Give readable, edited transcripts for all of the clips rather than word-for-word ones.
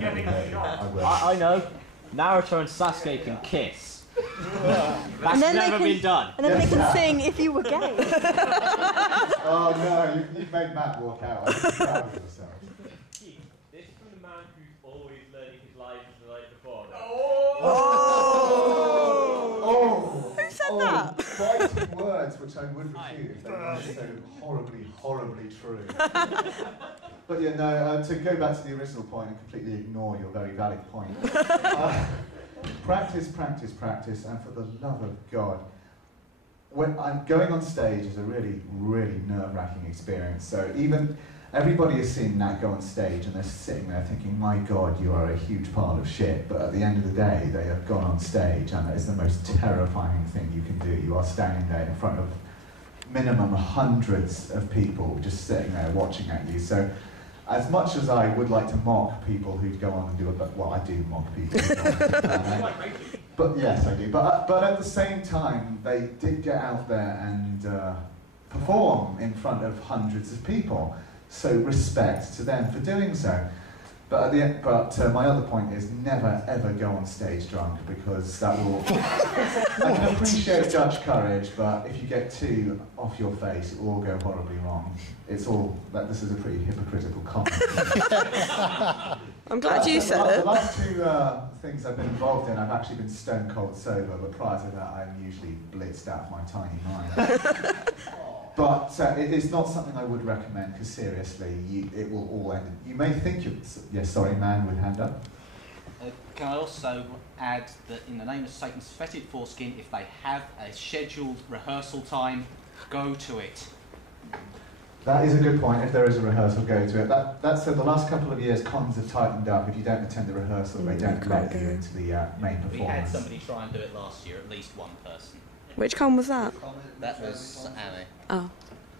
Getting shot. I know. Naruto and Sasuke can kiss. That's never been done. And then they can sing If You Were Gay. Oh no, you've made Matt walk out. I'm proud of yourself. Keith, this is from the man who's always learning his lines the night before. Who said that? Fighting words which I would refute if they weren't so horribly, horribly true. But yeah, no, to go back to the original point and completely ignore your very valid point. Practice, practice, practice, and for the love of God, when I'm going on stage is a really, really nerve-wracking experience. So even everybody has seen Nat go on stage and they're sitting there thinking, my God, you are a huge pile of shit. But at the end of the day, they have gone on stage and it is the most terrifying thing you can do. You are standing there in front of minimum hundreds of people just sitting there watching at you. So as much as I would like to mock people who go on and do it, well, I do mock people. But yes, I do. But at the same time, they did get out there and perform in front of hundreds of people. So respect to them for doing so. But my other point is never ever go on stage drunk, because that will. I can appreciate Dutch courage, but if you get too off your face, it will all go horribly wrong. It's all that. This is a pretty hypocritical comment. I'm glad you said it. The last two things I've been involved in, I've actually been stone cold sober, but prior to that, I'm usually blitzed out of my tiny mind. But it is not something I would recommend, because seriously, it will all end. You may think you're... Yes, sorry, man with hand up. Can I also add that in the name of Satan's fetid foreskin, if they have a scheduled rehearsal time, go to it. That is a good point. If there is a rehearsal, go to it. That's the last couple of years, cons have tightened up. If you don't attend the rehearsal, they don't let you into the main performance. We had somebody try and do it last year, at least one person. Which con was that? That was Annie. Oh.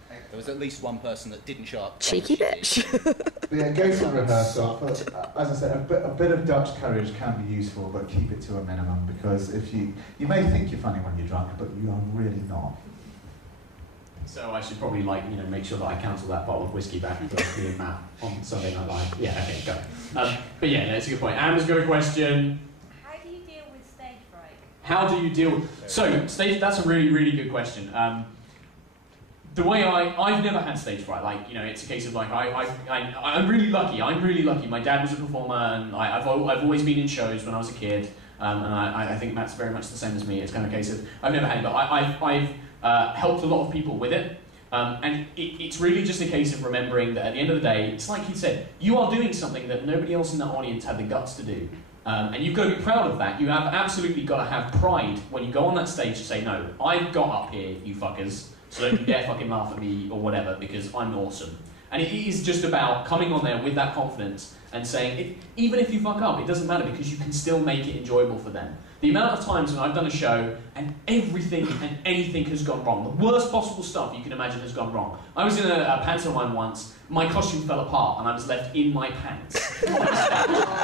There was at least one person that didn't show up. Cheeky bitch. But yeah, go to the rehearsal. But, as I said, a bit of Dutch courage can be useful, but keep it to a minimum, because if you may think you're funny when you're drunk, but you are really not. So I should probably make sure that I cancel that bottle of whiskey back for me and Matt on Sunday Night Live. Yeah, okay, go. But yeah, that's a good point. Anna's got a question. How do you deal with stage fright? How do you deal with... So, stage... That's a really, really good question. The way I've never had stage fright. It's a case of I'm really lucky. My dad was a performer, and I've always been in shows when I was a kid. And I think Matt's very much the same as me. It's kind of a case of I've never had it, but I've helped a lot of people with it. And it's really just a case of remembering that at the end of the day, it's like he said, you are doing something that nobody else in that audience had the guts to do. And you've got to be proud of that. You have absolutely got to have pride when you go on that stage to say, no, I've got up here, you fuckers, so don't you dare fucking laugh at me or whatever, because I'm awesome. And it is just about coming on there with that confidence and saying, even if you fuck up, it doesn't matter, because you can still make it enjoyable for them. The amount of times when I've done a show and everything and anything has gone wrong, the worst possible stuff you can imagine has gone wrong. I was in a pantomime once, my costume fell apart and I was left in my pants.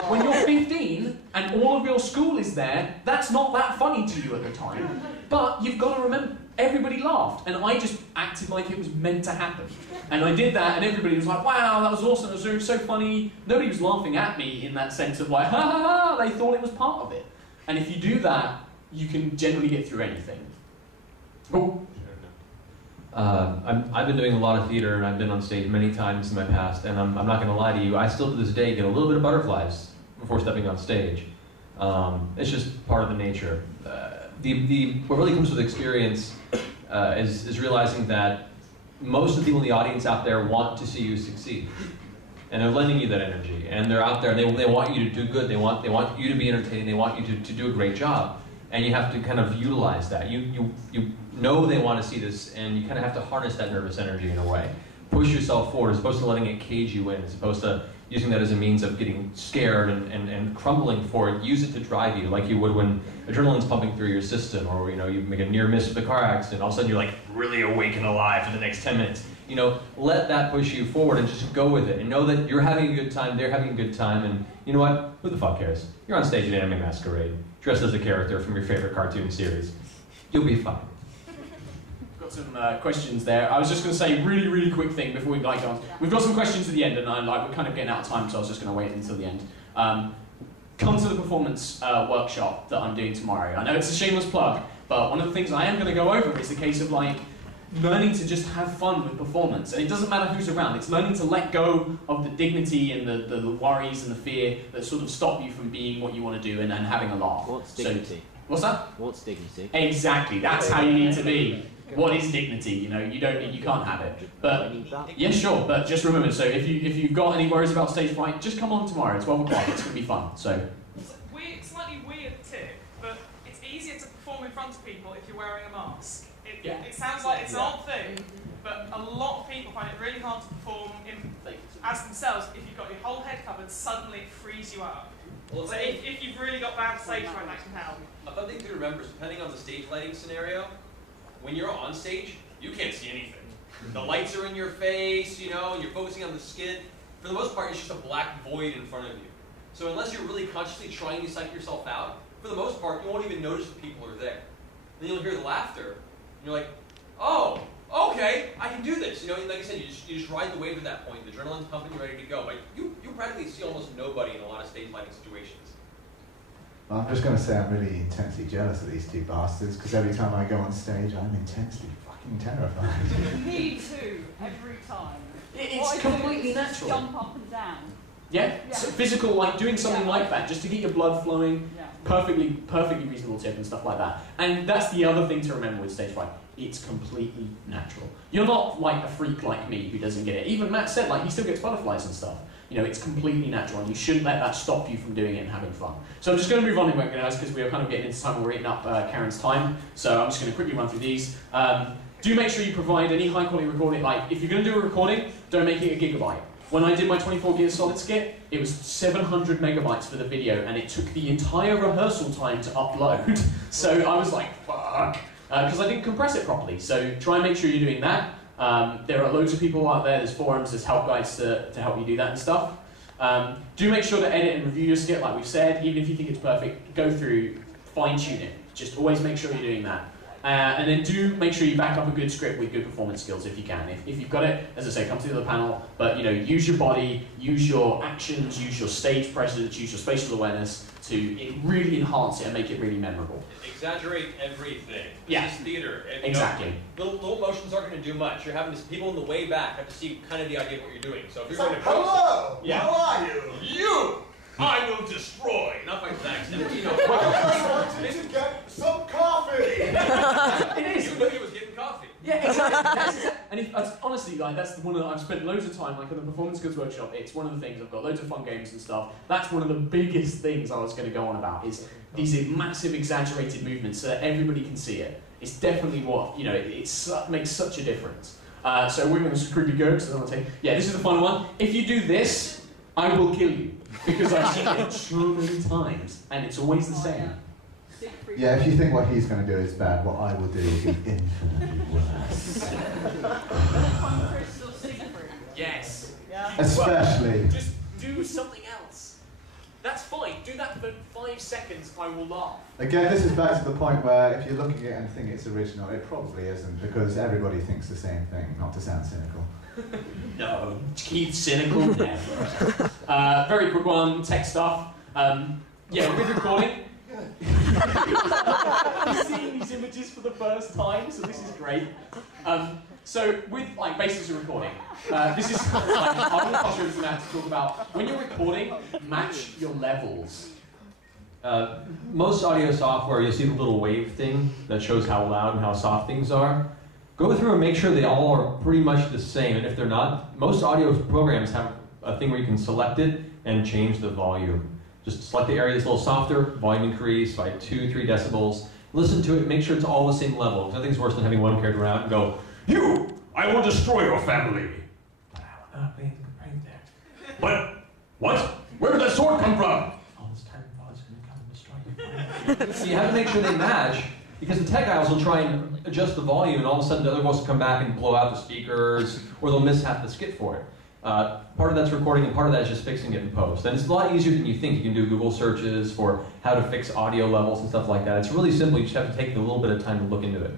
When you're 15 and all of your school is there, that's not that funny to you at the time. But you've got to remember, everybody laughed, and I just acted like it was meant to happen. And I did that, and everybody was like, wow, that was awesome, it was so funny. Nobody was laughing at me in that sense of like, ha ha ha, they thought it was part of it. And if you do that, you can generally get through anything. Oh. I've been doing a lot of theater, and I've been on stage many times in my past, and I'm not going to lie to you, I still to this day get a little bit of butterflies before stepping on stage. It's just part of the nature. What really comes with experience is realizing that most of the people in the audience out there want to see you succeed. And they're lending you that energy, and they're out there, and they want you to do good, they want you to be entertaining, they want you to do a great job. And you have to kind of utilize that. You know they want to see this, and you kind of have to harness that nervous energy in a way. Push yourself forward, as opposed to letting it cage you in, as opposed to using that as a means of getting scared and crumbling for it. Use it to drive you, like you would when adrenaline's pumping through your system, or you make a near miss with a car accident, all of a sudden you're like really awake and alive for the next 10 minutes. Let that push you forward and just go with it, and know that you're having a good time, they're having a good time, and you know what? Who the fuck cares? You're on stage at Anime Masquerade, dressed as a character from your favorite cartoon series. You'll be fine. Got some questions there. I was just going to say really, really quick thing before we go on. We've got some questions at the end, and we're kind of getting out of time, so I was just going to wait until the end. come to the performance workshop that I'm doing tomorrow. I know it's a shameless plug, but one of the things I am going to go over is the case of like learning to just have fun with performance. And it doesn't matter who's around, it's learning to let go of the dignity and the worries and the fear that sort of stop you from being what you want to do and having a laugh. What's dignity? So, what's that? What's dignity? Exactly, that's how you need to be. What is dignity? You know, you can't have it. But yeah, sure. But just remember, so if you've got any worries about stage fright, just come on tomorrow. 12 o'clock. It's gonna be fun. So. Slightly weird tip, but it's easier to perform in front of people if you're wearing a mask. It sounds like it's an odd thing, but a lot of people find it really hard to perform as themselves if you've got your whole head covered. Suddenly it frees you up. Well, So if you've really got bad stage fright, that can help. a fun thing to remember is depending on the stage lighting scenario, when you're on stage, you can't see anything. The lights are in your face, you know, and you're focusing on the skit. For the most part, it's just a black void in front of you. So unless you're really consciously trying to psych yourself out, for the most part, you won't even notice that people are there. Then you'll hear the laughter, and you're like, oh, okay, I can do this. You know, like I said, you just ride the wave at that point. The adrenaline's pumping, you're ready to go. But you practically see almost nobody in a lot of stage lighting situations. I'm just going to say I'm really intensely jealous of these two bastards, because every time I go on stage, I'm intensely fucking terrified. Me too, every time. It's completely natural. Jump up and down. Yeah, so physical, like doing something like that, just to get your blood flowing, perfectly reasonable tip and stuff like that. And that's the other thing to remember with stage fright. It's completely natural. You're not like a freak like me who doesn't get it. Even Matt said, like, he still gets butterflies and stuff. You know, it's completely natural, and you shouldn't let that stop you from doing it and having fun. So I'm just going to move on, guys, because we are kind of getting into time and we're eating up Karen's time. So I'm just going to quickly run through these. Do make sure you provide any high quality recording. Like, if you're going to do a recording, don't make it a gigabyte. When I did my 24 Gears Solid skit, it was 700 megabytes for the video, and it took the entire rehearsal time to upload. So I was like, fuck, because I didn't compress it properly. So try and make sure you're doing that. There are loads of people out there, there's forums, there's help guides to help you do that and stuff. Do make sure to edit and review your skit, like we've said. Even if you think it's perfect, go through, fine-tune it. Just always make sure you're doing that. And then do make sure you back up a good script with good performance skills if you can. If you've got it, as I say, come to the other panel, but you know, use your body, use your actions, use your stage presence, use your spatial awareness to really enhance it and make it really memorable. Exaggerate everything. Yeah. This is theater. And, Exactly. You know, little motions aren't going to do much. You're having people in the way back have to see kind of the idea of what you're doing. So if you're going to hello! Yeah. How are you? You! I will destroy! Not by accident, you know. I wanted to get some coffee! It is. You knew he was getting coffee. Yeah, exactly. And honestly, like, that's one of the, I've spent loads of time, like, at the Performance Skills Workshop. It's one of the things, I've got loads of fun games and stuff. That's one of the biggest things I was going to go on about, is these massive exaggerated movements so that everybody can see it. It's definitely what, you know, it makes such a difference. So we're going to quickly go, so I'm going to say, yeah, this is the final one. If you do this, I will kill you. Because I've seen it so many times, and it's always the same. Yeah, if you think what he's going to do is bad, what I will do is infinitely worse. Yes. Especially. Well, just do something else. That's fine. Do that for 5 seconds. I will laugh. Again, this is back to the point where if you're looking at it and think it's original, it probably isn't, because everybody thinks the same thing, not to sound cynical. No, keep cynical never. Very quick one, tech stuff. Yeah, we're recording. You're seeing these images for the first time, so this is great. So with like basics of recording, this is like I want to pass you over to Matt to talk about when you're recording, match your levels. Most audio software, you'll see the little wave thing that shows how loud and how soft things are. Go through and make sure they all are pretty much the same, and if they're not, most audio programs have a thing where you can select it and change the volume. Just select the area that's a little softer, volume increase by 2-3 decibels. Listen to it, make sure it's all the same level. Nothing's worse than having one character out and go, "You! I will destroy your family!" But I will not be right there. But, what? Where did that sword come from? All this time I was going to come and destroy your family. So you have to make sure they match, because the tech guys will try and adjust the volume, and all of a sudden the other voice will come back and blow out the speakers, or they'll miss half the skit for it. Part of that's recording, and part of that is just fixing it in post. And it's a lot easier than you think. You can do Google searches for how to fix audio levels and stuff like that. It's really simple. You just have to take a little bit of time to look into it.